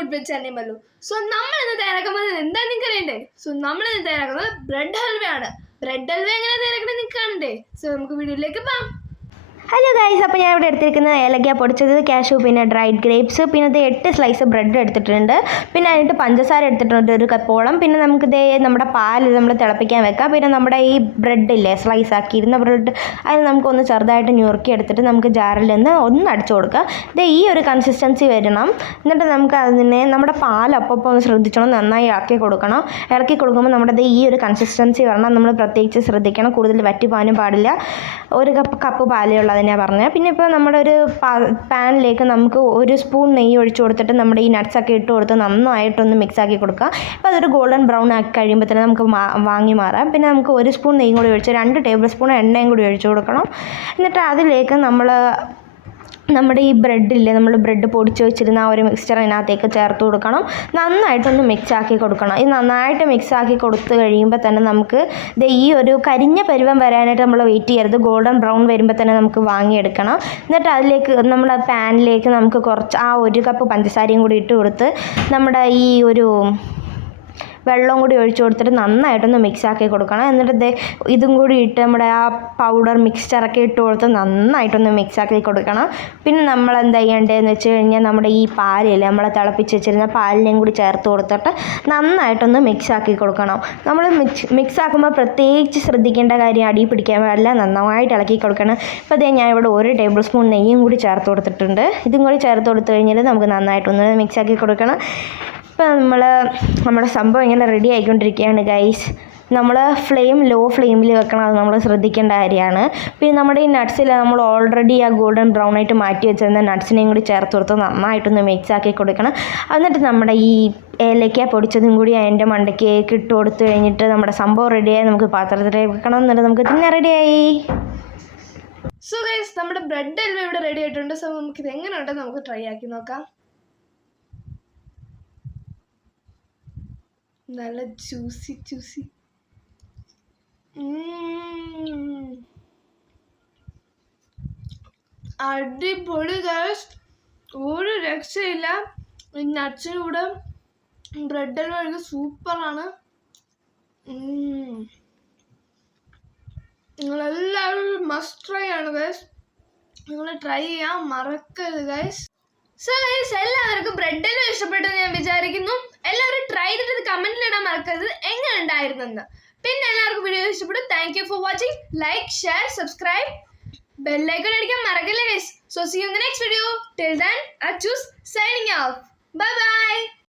Food വിത്ത് ചന്നമല്ലു. So നമ്മൾ ഇന്ന് തയ്യാറാക്കുന്നത് എന്താ നിങ്ങൾക്ക് അറിയണ്ടേ? സോ നമ്മൾ ഇന്ന് തയ്യാറാക്കുന്നത് ബ്രെഡ് ഹൽവയാണ്. ബ്രെഡ് ഹൽവ എങ്ങനെ തയ്യാറാക്കണേ നിങ്ങൾക്ക് കാണണ്ടേ? സോ നമുക്ക് വീഡിയോയിലേക്ക് പോകാം. ഹലോ ഗൈസ്, അപ്പോൾ ഞാൻ ഇവിടെ എടുത്തിരിക്കുന്നത് ഏലക്ക പൊടിച്ചത്, കാഷ്യൂ, പിന്നെ ഡ്രൈഡ് ഗ്രേപ്സ്, പിന്നെ ഇത് 8 സ്ലൈസ് ബ്രെഡ് എടുത്തിട്ടുണ്ട്. പിന്നെ അതിനിട്ട് പഞ്ചസാര എടുത്തിട്ടുണ്ട് 1 കപ്പോളം. പിന്നെ നമുക്കിത് നമ്മുടെ പാൽ നമ്മൾ തിളപ്പിക്കാൻ വെക്കാം. പിന്നെ നമ്മുടെ ഈ ബ്രെഡില്ലേ സ്ലൈസ് ആക്കിയിരുന്ന ബ്രെഡ്, അത് നമുക്കൊന്ന് ചെറുതായിട്ട് ഞുറുക്കി എടുത്തിട്ട് നമുക്ക് ജാറിൽ നിന്ന് ഒന്ന് അടിച്ചു കൊടുക്കുക. ഇത് ഈ ഒരു കൺസിസ്റ്റൻസി വരണം. എന്നിട്ട് നമുക്ക് അതിനെ നമ്മുടെ പാൽ അപ്പം ഒന്ന് ശ്രദ്ധിക്കണം, നന്നായി ഇളക്കി കൊടുക്കണം. ഇളക്കി കൊടുക്കുമ്പോൾ നമ്മുടെ ഈ ഒരു കൺസിസ്റ്റൻസി വരണം. നമ്മൾ പ്രത്യേകിച്ച് ശ്രദ്ധിക്കണം, കൂടുതൽ വറ്റി പോകാനും പാടില്ല. 1 കപ്പ് പാലുള്ള ഞാൻ പറഞ്ഞത്. പിന്നെ ഇപ്പോൾ നമ്മുടെ ഒരു പാനിലേക്ക് നമുക്ക് 1 സ്പൂൺ നെയ്യ് ഒഴിച്ചു കൊടുത്തിട്ട് നമ്മുടെ ഈ നട്ട്സൊക്കെ ഇട്ട് കൊടുത്ത് നന്നായിട്ടൊന്ന് മിക്സ് ആക്കി കൊടുക്കുക. അപ്പോൾ അതൊരു ഗോൾഡൻ ബ്രൗൺ ആക്കി കഴിയുമ്പോൾ തന്നെ നമുക്ക് വാങ്ങി മാറാം. പിന്നെ നമുക്ക് 1 സ്പൂൺ നെയ്യും കൂടി ഒഴിച്ച് 2 ടേബിൾ സ്പൂൺ എണ്ണയും കൂടി ഒഴിച്ചു കൊടുക്കണം. എന്നിട്ട് അതിലേക്ക് നമ്മുടെ ഈ ബ്രെഡില്ലേ, നമ്മൾ ബ്രെഡ് പൊടിച്ച് വെച്ചിരുന്ന ആ ഒരു മിക്സ്ചർ അതിനകത്തേക്ക് ചേർത്ത് കൊടുക്കണം. നന്നായിട്ടൊന്ന് മിക്സ് ആക്കി കൊടുക്കണം. ഇത് നന്നായിട്ട് മിക്സ് ആക്കി കൊടുത്ത് കഴിയുമ്പോൾ തന്നെ നമുക്ക് ഈ ഒരു കരിഞ്ഞ പരുവം വരാനായിട്ട് നമ്മൾ വെയിറ്റ് ചെയ്യരുത്. ഗോൾഡൻ ബ്രൗൺ വരുമ്പോൾ തന്നെ നമുക്ക് വാങ്ങിയെടുക്കണം. എന്നിട്ട് അതിലേക്ക് നമ്മുടെ പാനിലേക്ക് നമുക്ക് കുറച്ച് 1 കപ്പ് പഞ്ചസാരയും കൂടി ഇട്ട് കൊടുത്ത് നമ്മുടെ ഈ ഒരു വെള്ളം കൂടി ഒഴിച്ചു കൊടുത്തിട്ട് നന്നായിട്ടൊന്ന് മിക്സ് ആക്കി കൊടുക്കണം. എന്നിട്ട് ഇതും കൂടി ഇട്ട് നമ്മുടെ ആ പൗഡർ മിക്സ്ചറൊക്കെ ഇട്ട് കൊടുത്ത് നന്നായിട്ടൊന്ന് മിക്സ് ആക്കി കൊടുക്കണം. പിന്നെ നമ്മൾ എന്താ ചെയ്യേണ്ടതെന്ന് വെച്ച് കഴിഞ്ഞാൽ നമ്മുടെ ഈ പാലില്ലേ, നമ്മൾ തിളപ്പിച്ച് വെച്ചിരുന്ന പാലിനെയും കൂടി ചേർത്ത് കൊടുത്തിട്ട് നന്നായിട്ടൊന്ന് മിക്സ് ആക്കി കൊടുക്കണം. നമ്മൾ മിക്സ് ആക്കുമ്പോൾ പ്രത്യേകിച്ച് ശ്രദ്ധിക്കേണ്ട കാര്യം അടി പിടിക്കാൻ പാടില്ല, നന്നായിട്ട് ഇളക്കി കൊടുക്കണം. ഇപ്പോൾ ഞാൻ ഇവിടെ 1 ടേബിൾ സ്പൂൺ നെയ്യും കൂടി ചേർത്ത് കൊടുത്തിട്ടുണ്ട്. ഇതും കൂടി ചേർത്ത് കൊടുത്തു കഴിഞ്ഞാൽ നമുക്ക് നന്നായിട്ടൊന്ന് മിക്സ് ആക്കി കൊടുക്കണം. ഇപ്പോൾ നമ്മുടെ സംഭവം ഇങ്ങനെ റെഡി ആയിക്കൊണ്ടിരിക്കുകയാണ് ഗൈസ്. നമ്മൾ ലോ ഫ്ലെയിമിൽ വെക്കണം, അത് നമ്മൾ ശ്രദ്ധിക്കേണ്ട കാര്യമാണ്. പിന്നെ നമ്മുടെ ഈ നട്ട്സിൽ നമ്മൾ ഓൾറെഡി ആ ഗോൾഡൻ ബ്രൗൺ ആയിട്ട് മാറ്റി വെച്ചിരുന്ന നട്ട്സിനെയും കൂടി ചേർത്ത് കൊടുത്ത് നന്നായിട്ടൊന്ന് മിക്സ് ആക്കി കൊടുക്കണം. എന്നിട്ട് നമ്മുടെ ഈ ഏലക്ക പൊടിച്ചതും കൂടി അതിൻ്റെ മണ്ടയ്ക്ക് ഇട്ട് കൊടുത്തു കഴിഞ്ഞിട്ട് നമ്മുടെ സംഭവം റെഡിയായി നമുക്ക് പാത്രത്തിലേക്ക് വെക്കണം. എന്നിട്ട് നമുക്ക് തിന്നാൻ റെഡിയായി. സോ ഗൈസ്, നമ്മുടെ ബ്രെഡ് ഹൽവ ഇവിടെ റെഡി ആയിട്ടുണ്ട്. സോ നമുക്കിത് എങ്ങനെയുണ്ടെന്ന് നമുക്ക് ട്രൈ ആക്കി നോക്കാം. നല്ല ജ്യൂസി അടിപൊളി ഗൈസ്, ഒരു രക്ഷയില്ല. ഈ നട്ട്സിന് കൂടെ ബ്രെഡ് ഹൽവ കഴിക്കാൻ സൂപ്പറാണ്. നിങ്ങളെല്ലാവരും മസ്റ്റ് ട്രൈ ആണ് ഗൈസ്. നിങ്ങൾ ട്രൈ ചെയ്യാൻ മറക്കരുത് ഗൈസ്. സോ ഗൈസ്, എല്ലാവർക്കും ബ്രെഡ് ഹൽവ ഇഷ്ടപ്പെട്ടെന്ന് ഞാൻ വിചാരിക്കുന്നു. എല്ലാവരും ട്രൈ ചെയ്തിട്ട് കമന്റിൽ ഇടാൻ മറക്കരുത് എങ്ങനെ ഉണ്ടായിരുന്നെന്ന്. പിന്നെ എല്ലാവർക്കും വീഡിയോ ഇഷ്ടപ്പെട്ടു. Thank you for watching. Like, share, subscribe, bell icon അടിക്കാൻ മറക്കല്ലേ guys. So see you in the next video. Till then, Achus signing off. Bye by.